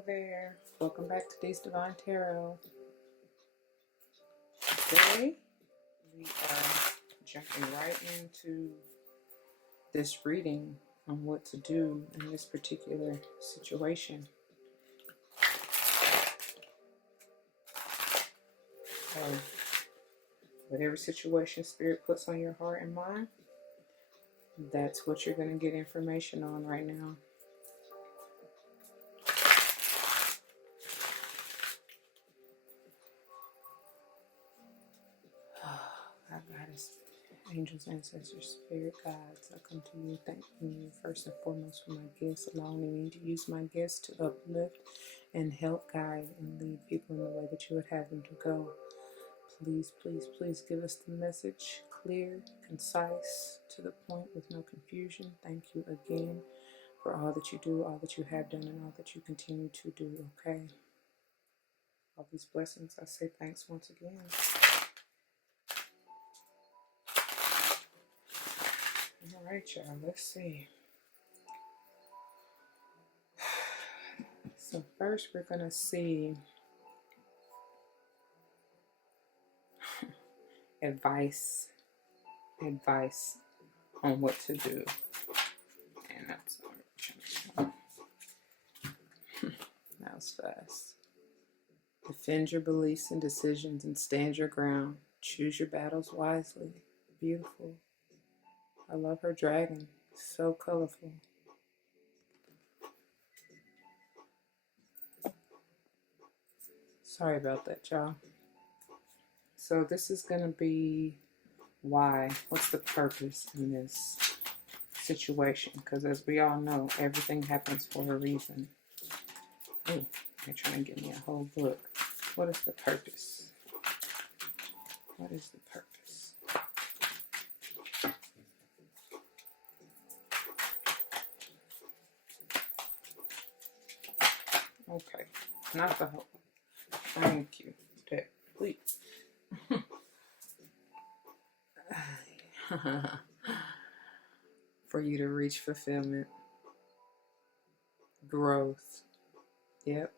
Hello there. Welcome back to D's Divine Tarot. Today we are jumping right into this reading on what to do in this particular situation. So, whatever situation Spirit puts on your heart and mind, that's what you're going to get information on right now. Our goddess, angels, ancestors, spirit guides, I come to you thanking you first and foremost for my gifts, allowing me to use my gifts to uplift and help guide and lead people in the way that you would have them to go. Please, please, please give us the message clear, concise, to the point with no confusion. Thank you again for all that you do, all that you have done, and all that you continue to do, okay? All these blessings, I say thanks once again. All right, y'all, let's see. So first we're going to see advice on what to do. And that's that was fast. Defend your beliefs and decisions and stand your ground. Choose your battles wisely. Beautiful. I love her dragon. So colorful. Sorry about that, y'all. So this is going to be why. What's the purpose in this situation? Because as we all know, everything happens for a reason. Oh, they're trying to give me a whole book. What is the purpose? What is the purpose? Okay, not the whole. Thank you. Please. For you to reach fulfillment, growth. Yep.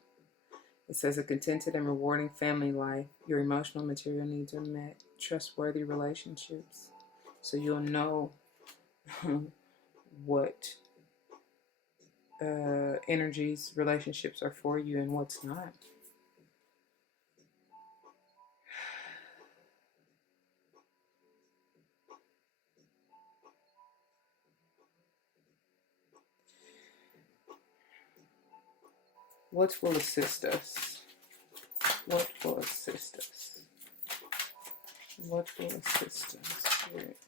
It says a contented and rewarding family life. Your emotional material needs are met. Trustworthy relationships. So you'll know what energies, relationships are for you and what's not. What will assist us? What will assist us? What will assist us? Spirit.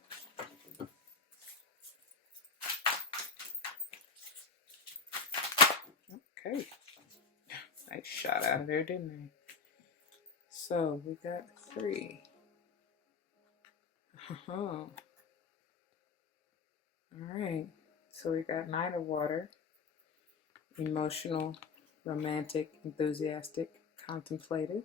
Okay. Nice shot out of there, didn't they? So we got 3. All right. So we got Knight of Water. Emotional, romantic, enthusiastic, contemplative.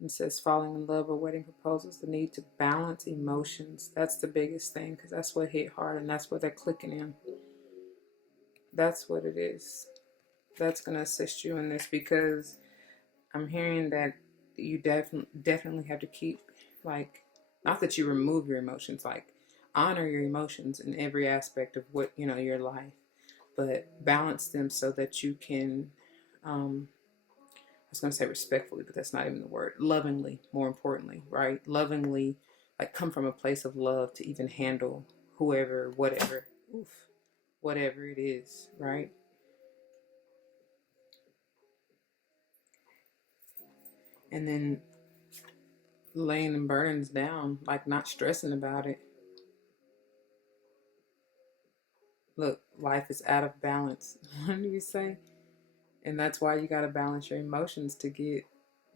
It says falling in love or wedding proposals, the need to balance emotions. That's the biggest thing because that's what hit hard and that's what they're clicking in. That's what it is. That's going to assist you in this because I'm hearing that you definitely have to keep, like, not that you remove your emotions, like honor your emotions in every aspect of what, your life, but balance them so that you can, I was going to say respectfully, but that's not even the word. Lovingly, more importantly, right? Lovingly, like come from a place of love to even handle whoever, whatever, whatever it is, right? And then laying the burdens down, like not stressing about it. Look, life is out of balance. What do you say? And that's why you got to balance your emotions to get,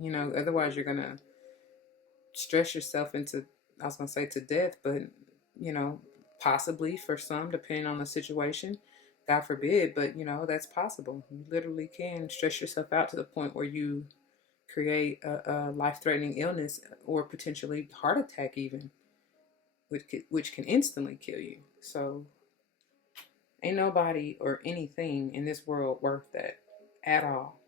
otherwise you're going to stress yourself into, I was going to say to death, but, possibly for some, depending on the situation, God forbid, but, that's possible. You literally can stress yourself out to the point where you create a life-threatening illness or potentially heart attack even, which can instantly kill you. So ain't nobody or anything in this world worth that at all.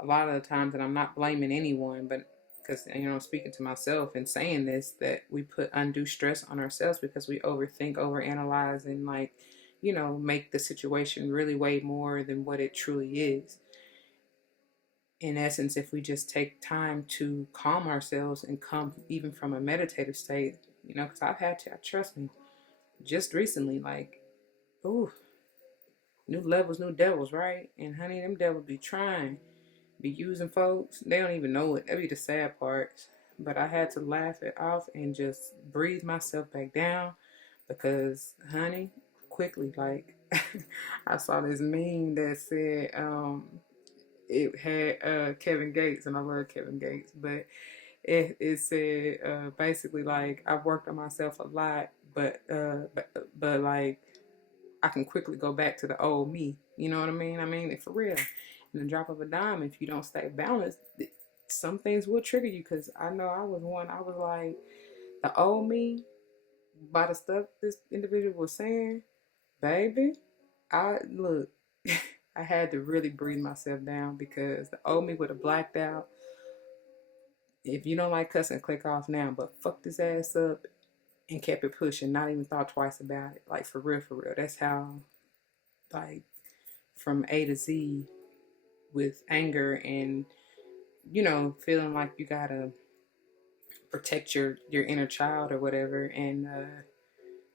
a lot of the times, and I'm not blaming anyone, but because, I'm speaking to myself and saying this, that we put undue stress on ourselves because we overthink, overanalyze, and make the situation really way more than what it truly is. In essence, if we just take time to calm ourselves and come even from a meditative state, because I've had to, trust me, just recently, like, ooh, new levels, new devils, right? And honey, them devils be trying, be using folks. They don't even know it. That be the sad part. But I had to laugh it off and just breathe myself back down because, honey, quickly, like, I saw this meme that said, it had Kevin Gates, and I love Kevin Gates, but it said basically like I've worked on myself a lot, but like I can quickly go back to the old me. You know what I mean? I mean it for real. In the drop of a dime, if you don't stay balanced, some things will trigger you. Because I know I was one. I was like the old me by the stuff this individual was saying, baby. I look. I had to really breathe myself down because the old me would have blacked out. If you don't like cussing, click off now. But fuck this ass up and kept it pushing. Not even thought twice about it. Like for real, for real. That's how, like, from A to Z with anger and feeling like you gotta protect your inner child or whatever. And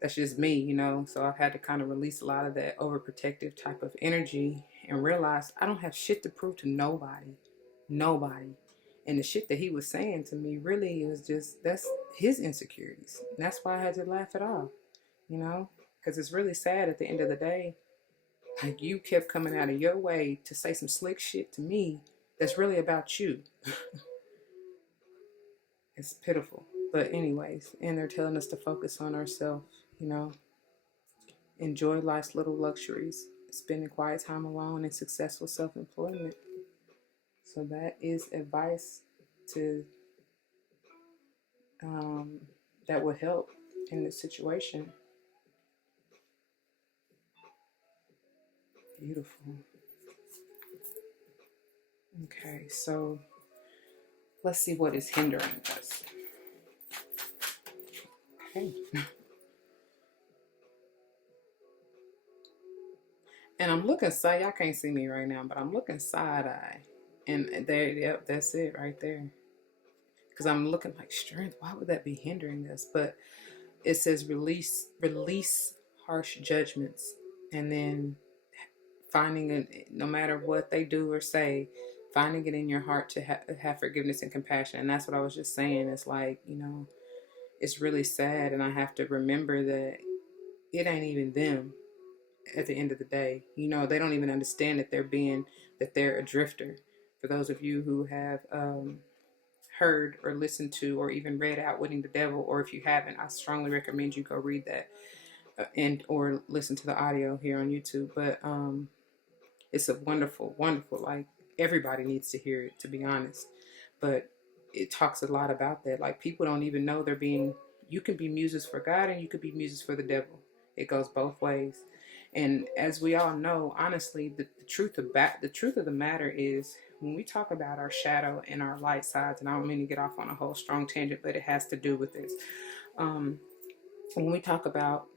that's just me, So I've had to kind of release a lot of that overprotective type of energy and realize I don't have shit to prove to nobody. And the shit that he was saying to me really was just, that's his insecurities. And that's why I had to laugh it off, because it's really sad at the end of the day. Like, you kept coming out of your way to say some slick shit to me that's really about you. It's pitiful. But anyways, and they're telling us to focus on ourselves, enjoy life's little luxuries, spending quiet time alone, and successful self-employment. So that is advice to that would help in this situation. Beautiful. Okay, so let's see what is hindering us. Okay. And I'm looking side. Y'all can't see me right now, but I'm looking side eye. And there, yep, that's it right there. Because I'm looking like strength. Why would that be hindering us? But it says release harsh judgments, and then finding it, no matter what they do or say, finding it in your heart to have forgiveness and compassion. And that's what I was just saying. It's like, it's really sad, and I have to remember that it ain't even them at the end of the day. They don't even understand that they're a drifter. For those of you who have heard or listened to or even read Outwitting the Devil, or if you haven't, I strongly recommend you go read that and or listen to the audio here on YouTube. But it's a wonderful, wonderful, like, everybody needs to hear it, to be honest. But it talks a lot about that. Like, people don't even know you can be muses for God and you could be muses for the devil. It goes both ways. And as we all know, honestly, the truth of the matter is, when we talk about our shadow and our light sides, and I don't mean to get off on a whole strong tangent, but it has to do with this. When we talk about,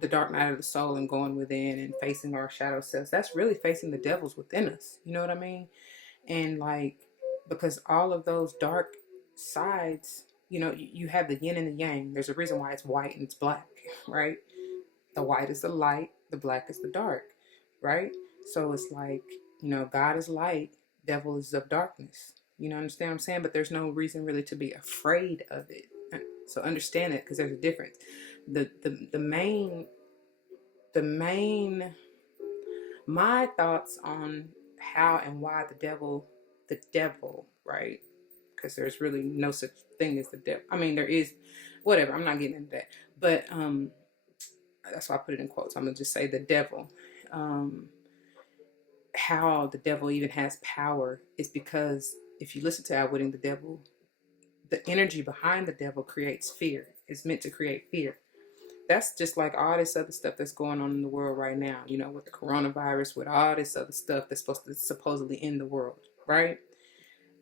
the dark night of the soul and going within and facing our shadow selves, that's really facing the devils within us. You know what I mean? And like, because all of those dark sides, you have the yin and the yang. There's a reason why it's white and it's black, right? The white is the light, the black is the dark, right? So it's like, God is light, devil is of darkness. Understand what I'm saying? But there's no reason really to be afraid of it. So understand it, because there's a difference. The main my thoughts on how and why the devil, right? Because there's really no such thing as the devil. I mean, there is, whatever. I'm not getting into that, but that's why I put it in quotes. I'm gonna just say the devil. How the devil even has power is because if you listen to Outwitting the Devil, the energy behind the devil creates fear. It's meant to create fear. that's just like all this other stuff that's going on in the world right now, you know, with the coronavirus, with all this other stuff that's supposed to supposedly end the world, right?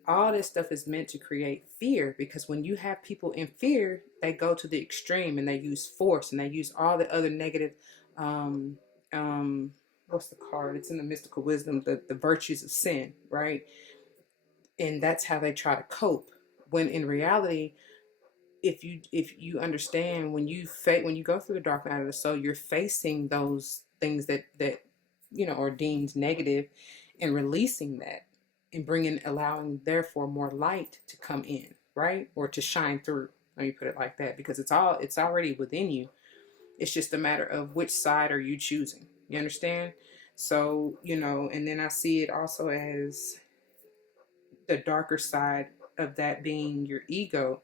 All this stuff is meant to create fear, because when you have people in fear, they go to the extreme and they use force and they use all the other negative, um, um, what's the card? It's in the mystical wisdom, the virtues of sin, right? And that's how they try to cope. When in reality, if you understand, when you go through the dark night of the soul, you're facing those things that you know are deemed negative, and releasing that, and allowing therefore more light to come in, right, or to shine through. Let me put it like that, because it's already within you. It's just a matter of which side are you choosing. You understand? So, you know, and then I see it also as the darker side of that being your ego,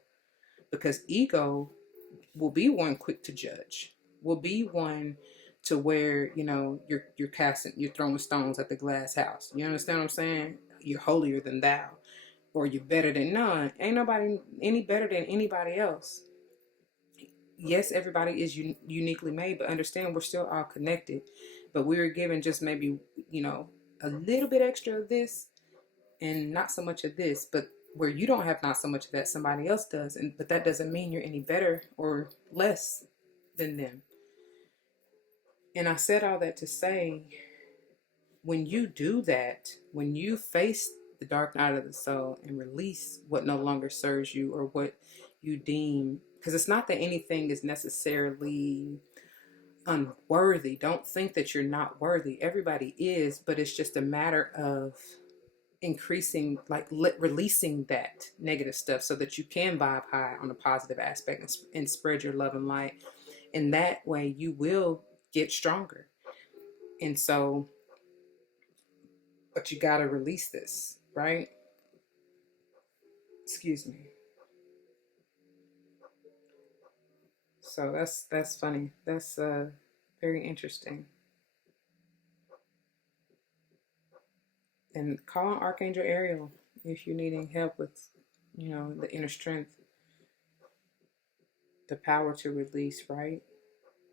because ego will be one quick to judge, will be one to where, you know, you're throwing stones at the glass house. You understand what I'm saying? You're holier than thou, or you're better than none. Ain't nobody any better than anybody else. Yes, everybody is uniquely made, but understand we're still all connected. But we were given just maybe, you know, a little bit extra of this and not so much of this, but where you don't have not so much of that, somebody else does. And but that doesn't mean you're any better or less than them. And I said all that to say, when you do that, when you face the dark night of the soul and release what no longer serves you, or what you deem, because it's not that anything is necessarily unworthy. Don't think that you're not worthy. Everybody is, but it's just a matter of increasing, like releasing that negative stuff so that you can vibe high on a positive aspect, and spread your love and light. And that way you will get stronger. And so, but you got to release this, right? Excuse me. So that's funny. That's very interesting. And call on Archangel Ariel if you're needing help with, you know, the inner strength, the power to release, right?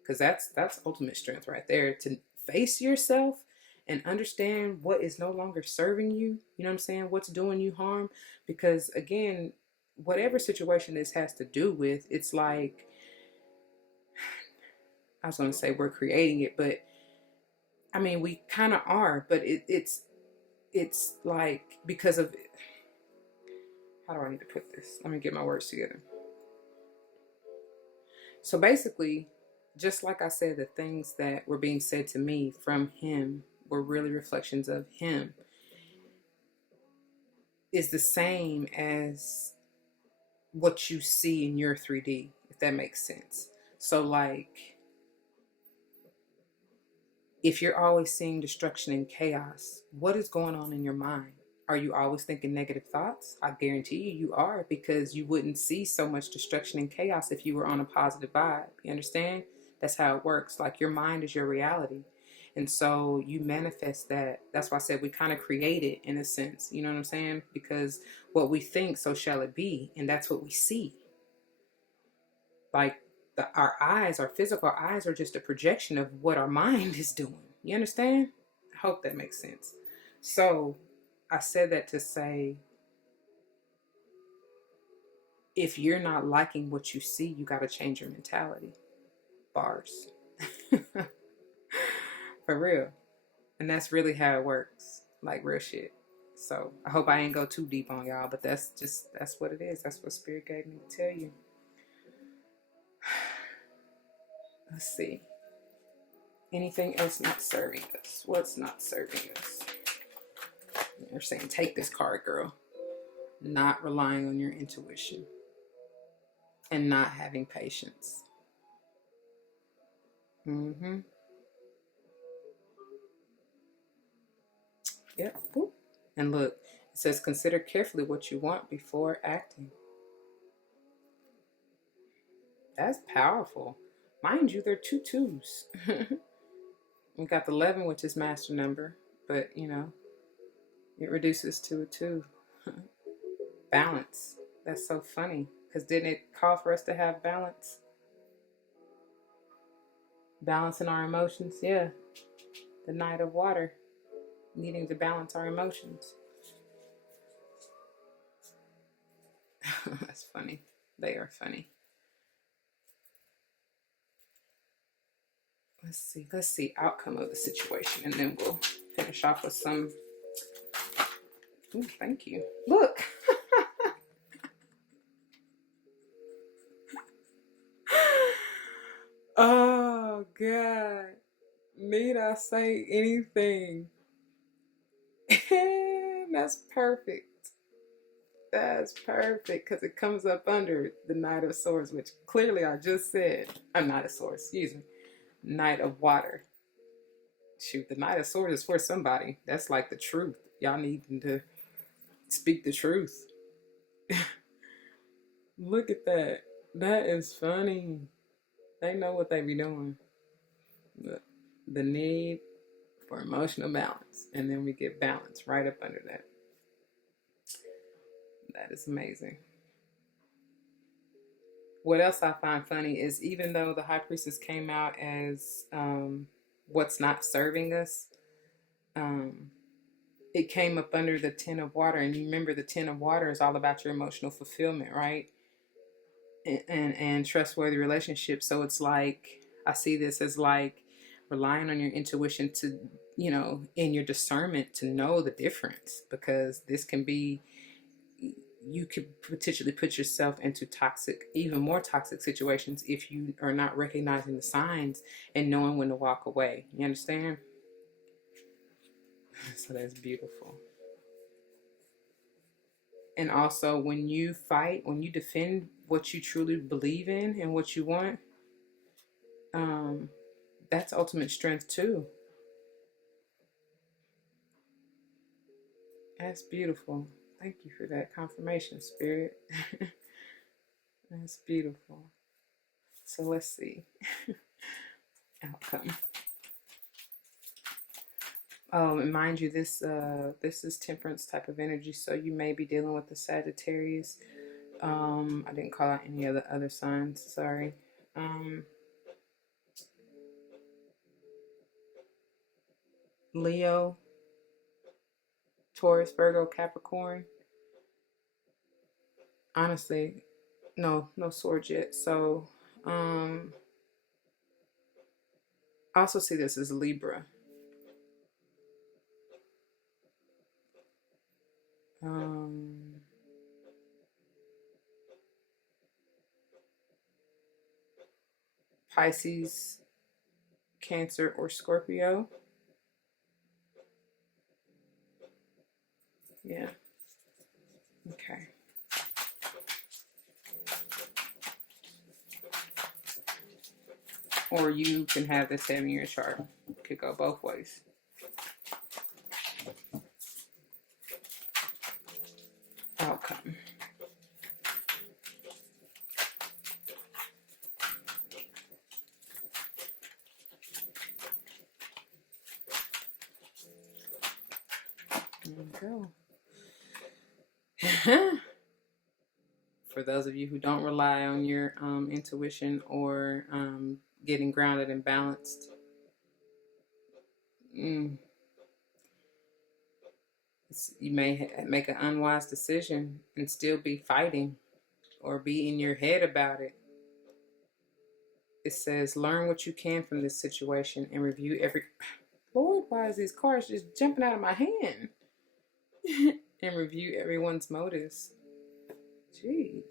Because that's ultimate strength right there, to face yourself and understand what is no longer serving you. You know what I'm saying? What's doing you harm? Because again, whatever situation this has to do with, it's like, I was going to say we're creating it, but I mean we kind of are. But it's like, because of, how do I need to put this? Let me get my words together. So basically, just like I said, the things that were being said to me from him were really reflections of him, is the same as what you see in your 3D, if that makes sense. So like, if you're always seeing destruction and chaos, what is going on in your mind? Are you always thinking negative thoughts? I guarantee you are, because you wouldn't see so much destruction and chaos if you were on a positive vibe. You understand? That's how it works. Like, your mind is your reality. And so you manifest that. That's why I said we kind of create it in a sense. You know what I'm saying? Because what we think, so shall it be. And that's what we see. Like, our eyes, our physical eyes, are just a projection of what our mind is doing. You understand? I hope that makes sense. So I said that to say, if you're not liking what you see, you got to change your mentality. Bars. For real. And that's really how it works. Like, real shit. So I hope I ain't go too deep on y'all, but that's what it is. That's what Spirit gave me to tell you. Let's see. Anything else not serving us? What's not serving us? They're saying, take this card, girl. Not relying on your intuition and not having patience. Mm-hmm. Yep. Ooh. And look, it says, consider carefully what you want before acting. That's powerful. Mind you, they're two twos. We got the 11, which is master number, but you know, it reduces to a 2. Balance. That's so funny, because didn't it call for us to have balance? Balancing our emotions. Yeah. The Knight of Water. Needing to balance our emotions. That's funny. They are funny. Let's see. Let's see outcome of the situation, and then we'll finish off with some. Ooh, thank you. Look. Oh God. Need I say anything? That's perfect. That's perfect because it comes up under the Knight of Swords, which clearly I just said. I'm Knight of Swords, excuse me. Knight of Water. Shoot, the Knight of Swords is for somebody. That's like the truth. Y'all need to speak the truth. Look at that. That is funny. They know what they be doing. The need for emotional balance. And then we get balance right up under that. That is amazing. What else I find funny is even though the High Priestess came out as what's not serving us, it came up under the Ten of Water. And you remember the Ten of Water is all about your emotional fulfillment, right? And trustworthy relationships. So it's like, I see this as like relying on your intuition to, in your discernment to know the difference, because this can be, you could potentially put yourself into toxic, even more toxic situations if you are not recognizing the signs and knowing when to walk away. You understand? So that's beautiful. And also when you fight, when you defend what you truly believe in and what you want, that's ultimate strength too. That's beautiful. Thank you for that confirmation, Spirit. That's beautiful. So let's see. Outcome. And mind you, this is temperance type of energy, so you may be dealing with the Sagittarius. I didn't call out any of the other signs. Sorry. Leo, Taurus, Virgo, Capricorn. Honestly, no swords yet. So, I also see this as Libra. Pisces, Cancer, or Scorpio. Yeah. Okay. Or you can have this heavy in your chart. It could go both ways. Outcome. There you go. For those of you who don't rely on your intuition or getting grounded and balanced, you may make an unwise decision and still be fighting or be in your head about it. It says, learn what you can from this situation and review every... Lord, why is these cards just jumping out of my hand? And review everyone's motives. Jeez.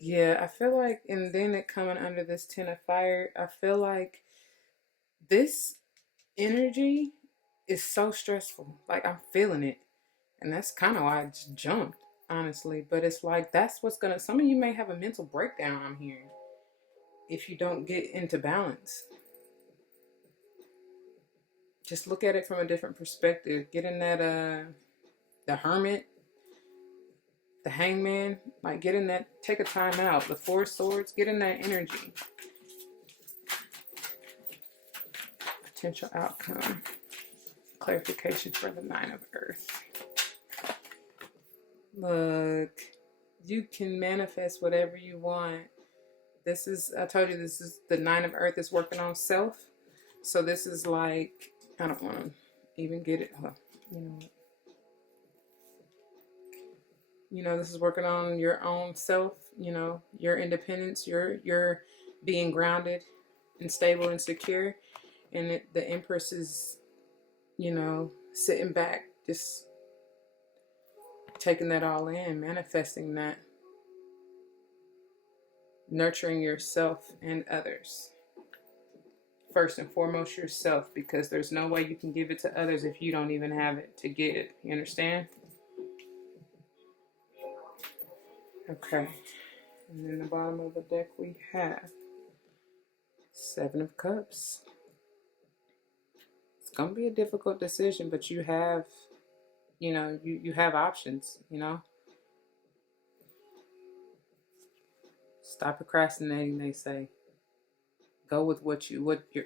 Yeah, I feel like, and then it coming under this Ten of Fire, I feel like this energy is so stressful. Like, I'm feeling it. And that's kind of why I just jumped, honestly. But it's like, that's what's gonna, some of you may have a mental breakdown, I'm hearing, if you don't get into balance. Just look at it from a different perspective. Get in that, the Hermit, the Hangman, like get in that, take a time out. The Four of Swords, get in that energy. Potential outcome. Clarification for the Nine of Earth. Look, you can manifest whatever you want. This is, I told you, this is the Nine of Earth is working on self. So this is like, I don't want to even get it. You know, this is working on your own self, your independence, your being grounded and stable and secure. And the Empress is, sitting back, just taking that all in, manifesting that, nurturing yourself and others. First and foremost, yourself, because there's no way you can give it to others if you don't even have it to give. You understand? Okay. And then the bottom of the deck we have Seven of Cups. It's going to be a difficult decision, but you have, you have options, Stop procrastinating, they say. Go with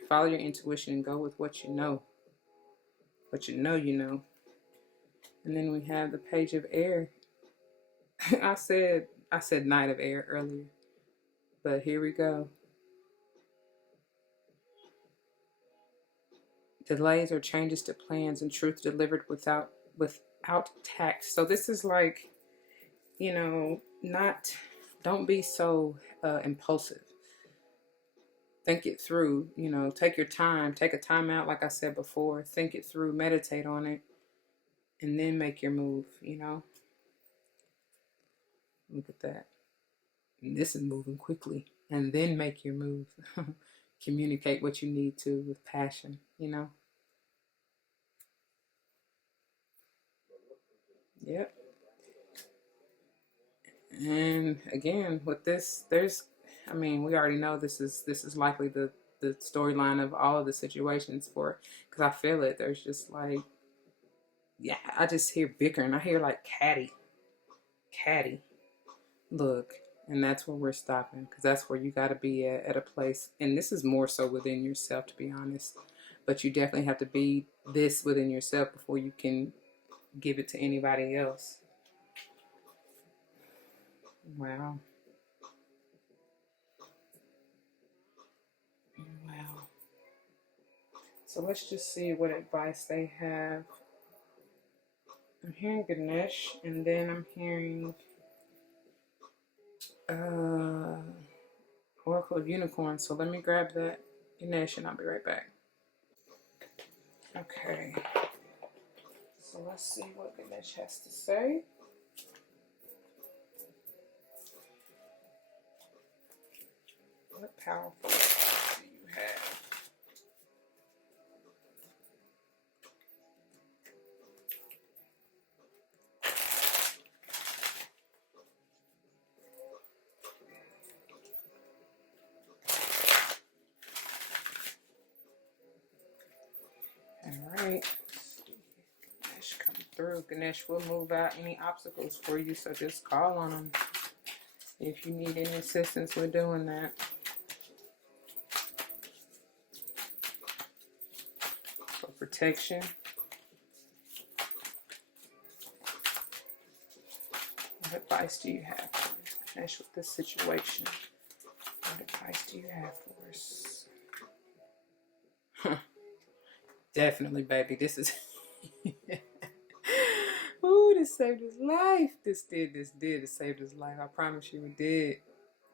follow your intuition and go with what you know. What you know. And then we have the Page of Air. I said Knight of Air earlier, but here we go. Delays or changes to plans and truth delivered without tact. So this is like, don't be so impulsive. Think it through, take your time, take a time out, like I said before, think it through, meditate on it, and then make your move, Look at that. And this is moving quickly. And then make your move. Communicate what you need to with passion, Yep. And again, with this, we already know this is likely the storyline of all of the situations because I feel it. There's just like, yeah, I just hear bickering. I hear like catty. Look, and that's where we're stopping, because that's where you got to be at a place. And this is more so within yourself, to be honest. But you definitely have to be this within yourself before you can give it to anybody else. Wow. So let's just see what advice they have. I'm hearing Ganesh, and then I'm hearing Oracle of Unicorn. So let me grab that Ganesh, and I'll be right back. Okay. So let's see what Ganesh has to say. What powerful advice do you have? All right. Ganesh come through. Ganesh will move out any obstacles for you, so just call on him if you need any assistance with doing that. For protection. What advice do you have for Ganesh with this situation? What advice do you have for us? Definitely, baby. This is... Ooh, this saved his life. This did. It saved his life. I promise you it did.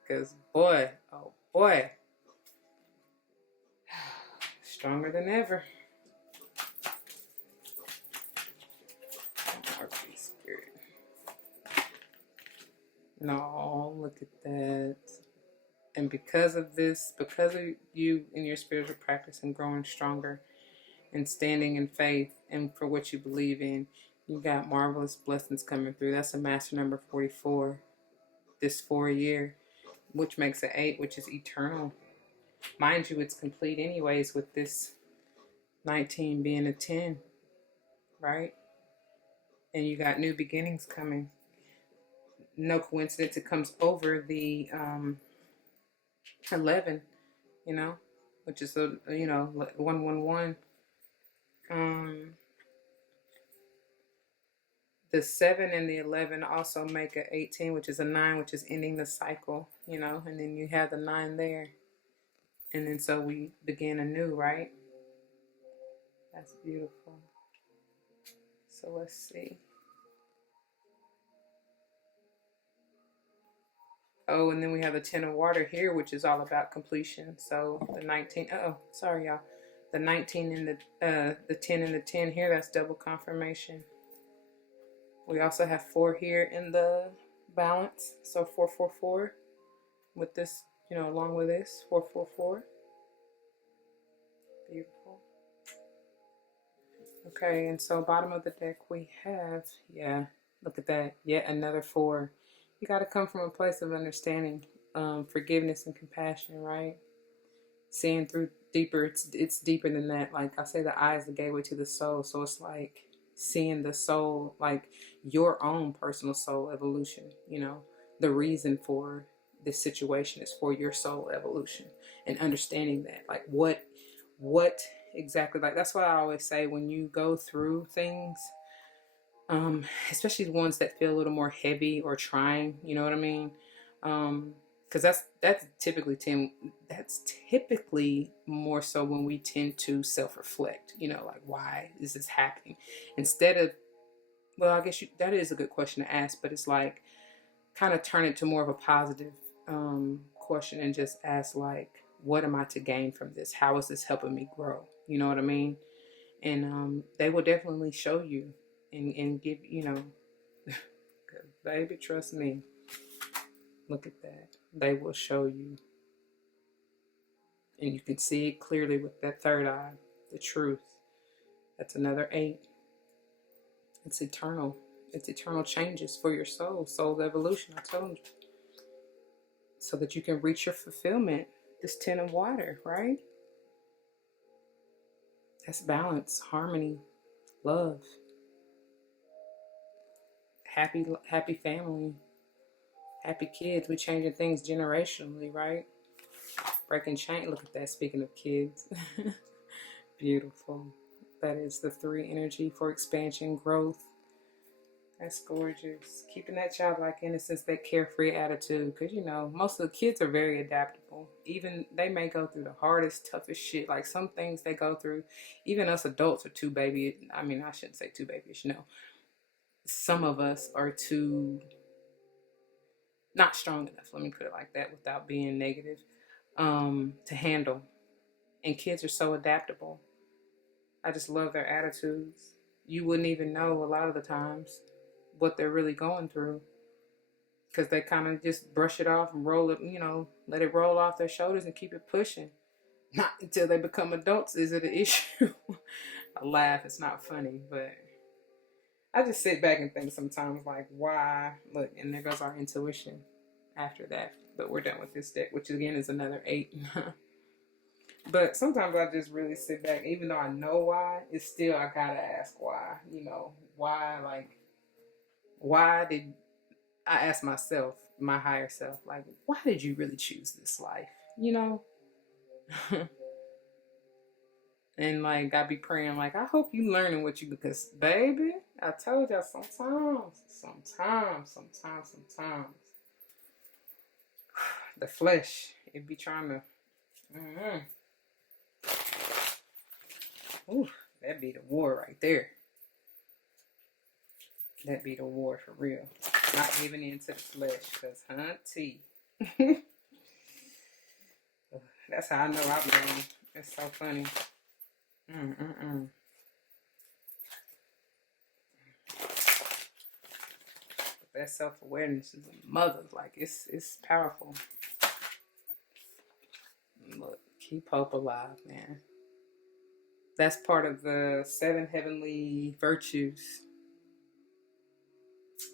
Because, boy, oh boy. Stronger than ever. Spirit. No, look at that. And because of this, because of you in your spiritual practice and growing stronger and standing in faith and for what you believe in, you got marvelous blessings coming through. That's a master number 44, this 4 year, which makes it 8, which is eternal. Mind you, it's complete anyways with this 19 being a 10, right? And you got new beginnings coming. No coincidence, it comes over the 11, which is 111. The 7 and the 11 also make a 18, which is a 9, which is ending the cycle, you know, and then you have the 9 there. And then so we begin anew, right? That's beautiful. So let's see. Oh, and then we have the 10 of water here, which is all about completion. So the 19, oh, sorry, y'all. The 19 and the 10 and the 10 here, that's double confirmation. We also have 4 here in the balance. So 444 with this, you know, along with this, 444. Beautiful. Okay, and so bottom of the deck we have, yeah, look at that, yet another 4. You got to come from a place of understanding, forgiveness and compassion, right? Seeing through deeper, it's deeper than that. Like I say, the eye is the gateway to the soul. So it's like seeing the soul, like your own personal soul evolution, you know, the reason for this situation is for your soul evolution, and understanding that, like what exactly, like that's why I always say when you go through things, especially the ones that feel a little more heavy or trying, you know what I mean? Because that's typically more so when we tend to self-reflect, you know, like why is this happening? Instead of, well, I guess that is a good question to ask, but it's like kind of turn it to more of a positive question and just ask like, what am I to gain from this? How is this helping me grow? You know what I mean? And they will definitely show you and give, you know, baby, trust me. Look at that. They will show you. And you can see it clearly with that third eye, the truth. That's another 8. It's eternal. It's eternal changes for your soul evolution, I told you. So that you can reach your fulfillment. This 10 of water, right? That's balance, harmony, love. Happy family, happy kids. We're changing things generationally, right? Breaking chain. Look at that. Speaking of kids, beautiful. That is the 3 energy for expansion, growth. That's gorgeous. Keeping that childlike innocence, that carefree attitude, because you know most of the kids are very adaptable. Even they may go through the hardest, toughest shit. Like some things they go through, even us adults are too baby. I mean, I shouldn't say too babyish. No, some of us are too not strong enough, let me put it like that without being negative, to handle. And kids are so adaptable. I just love their attitudes. You wouldn't even know a lot of the times what they're really going through because they kind of just brush it off and roll it, you know, let it roll off their shoulders and keep it pushing. Not until they become adults is it an issue. I laugh, it's not funny, but I just sit back and think sometimes like, why? Look, and there goes our intuition after that. But we're done with this deck, which again is another 8. But sometimes I just really sit back, even though I know why, it's still, I gotta ask why. You know, why, like, why did I ask myself, my higher self, like, why did you really choose this life? You know? And like, I be praying, like, I hope you learning what you, because baby, I told y'all sometimes, the flesh, it be trying to, ooh, that be the war right there. That be the war for real. Not giving in to the flesh, because hunty. That's how I know I've learned. It's so funny. But that self-awareness is a mother. Like, it's powerful. Look, keep hope alive, man. That's part of the 7 heavenly virtues.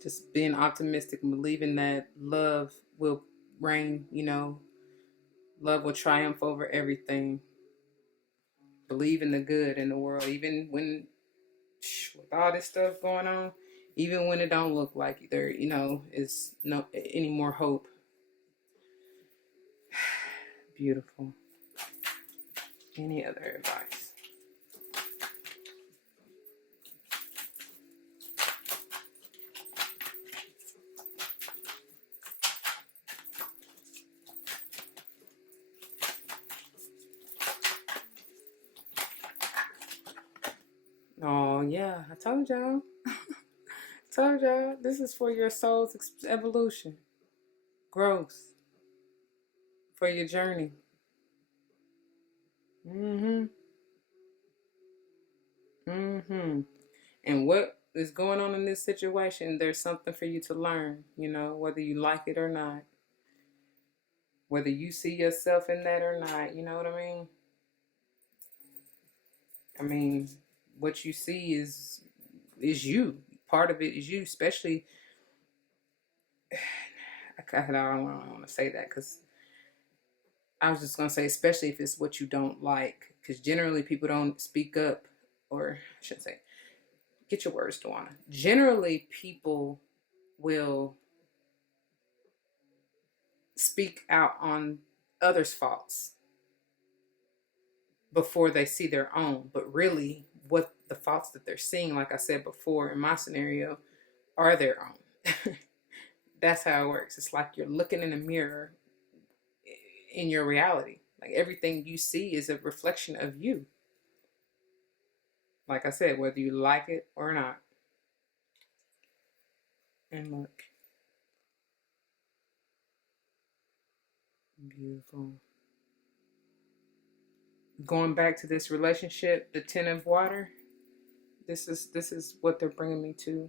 Just being optimistic and believing that love will reign, you know, love will triumph over everything. Believe in the good in the world, even when with all this stuff going on, even when it don't look like there, you know, is no any more hope. Beautiful. Any other advice? Oh, yeah. I told y'all. Told y'all. This is for your soul's evolution, growth, for your journey. Mm-hmm. Mm-hmm. And what is going on in this situation, there's something for you to learn, whether you like it or not. Whether you see yourself in that or not, you know what I mean? I mean, what you see is you. Part of it is you, especially. I don't want to say that because I was just gonna say, especially if it's what you don't like, because generally people don't speak up, or I shouldn't say. Get your words, Duana. Generally, people will speak out on others' faults before they see their own. But really, what the faults that they're seeing, like I said before in my scenario, are their own. That's how it works. It's like you're looking in a mirror in your reality. Like everything you see is a reflection of you. Like I said, whether you like it or not. And look, beautiful. Going back to this relationship, the 10 of water. This is what they're bringing me to.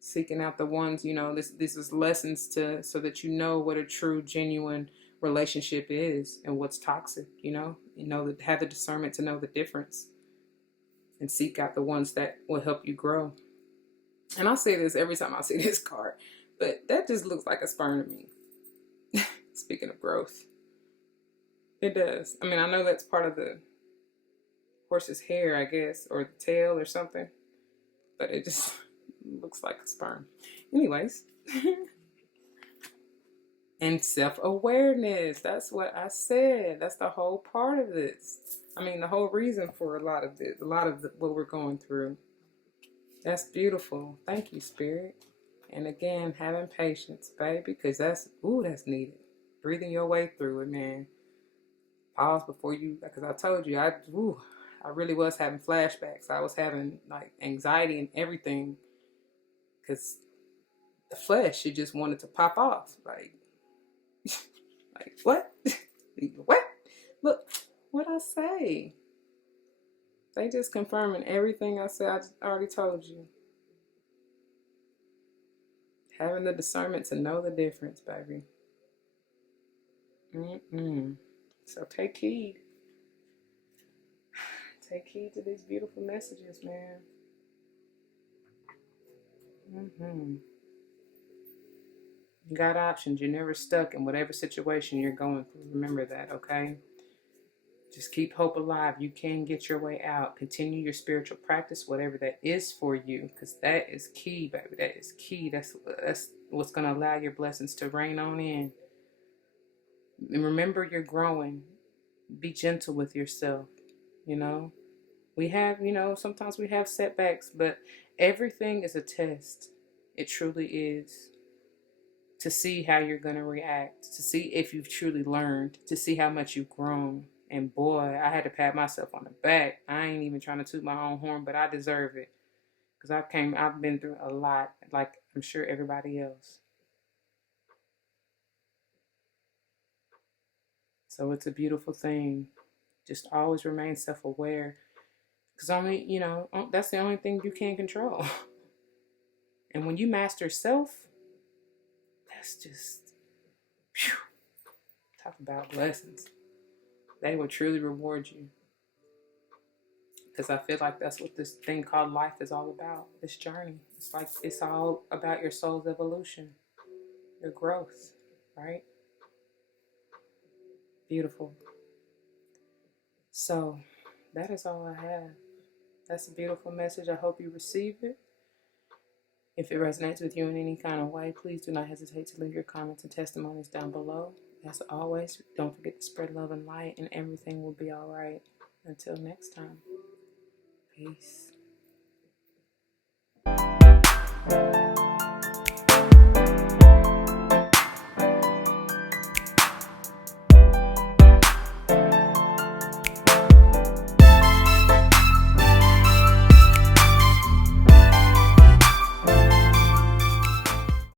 Seeking out the ones, this is lessons so that you know what a true, genuine relationship is and what's toxic. That have the discernment to know the difference, and seek out the ones that will help you grow. And I say this every time I see this card, but that just looks like a sperm to me. Speaking of growth, it does. I mean, I know that's part of the horse's hair, I guess, or the tail or something, but it just looks like a sperm. Anyways. And self-awareness. That's what I said. That's the whole part of this. I mean, the whole reason for a lot of this, what we're going through. That's beautiful. Thank you, Spirit. And again, having patience, baby, because that's needed. Breathing your way through it, man. Pause before you, because I told you, I really was having flashbacks. I was having like anxiety and everything, because the flesh, it just wanted to pop off. Like what? What? Look, what I say? They just confirming everything I said. I already told you. Having the discernment to know the difference, baby. So take heed. Take heed to these beautiful messages, man. You got options. You're never stuck in whatever situation you're going through. Remember that, okay? Just keep hope alive. You can get your way out. Continue your spiritual practice, whatever that is for you, because that is key, baby. That is key. That's what's going to allow your blessings to rain on in. And remember, you're growing. Be gentle with yourself, We have, sometimes we have setbacks, but everything is a test. It truly is. To see how you're going to react, to see if you've truly learned, to see how much you've grown. And boy, I had to pat myself on the back. I ain't even trying to toot my own horn, but I deserve it. Because I've been through a lot, like I'm sure everybody else. So it's a beautiful thing. Just always remain self-aware. Because that's the only thing you can control. And when you master self, that's just, whew, talk about blessings. They will truly reward you. Because I feel like that's what this thing called life is all about. This journey. It's like it's all about your soul's evolution, your growth, right? Beautiful. So that is all I have. That's a beautiful message. I hope you receive it. If it resonates with you in any kind of way, please do not hesitate to leave your comments and testimonies down below. As always, don't forget to spread love and light, and everything will be all right. Until next time. Peace.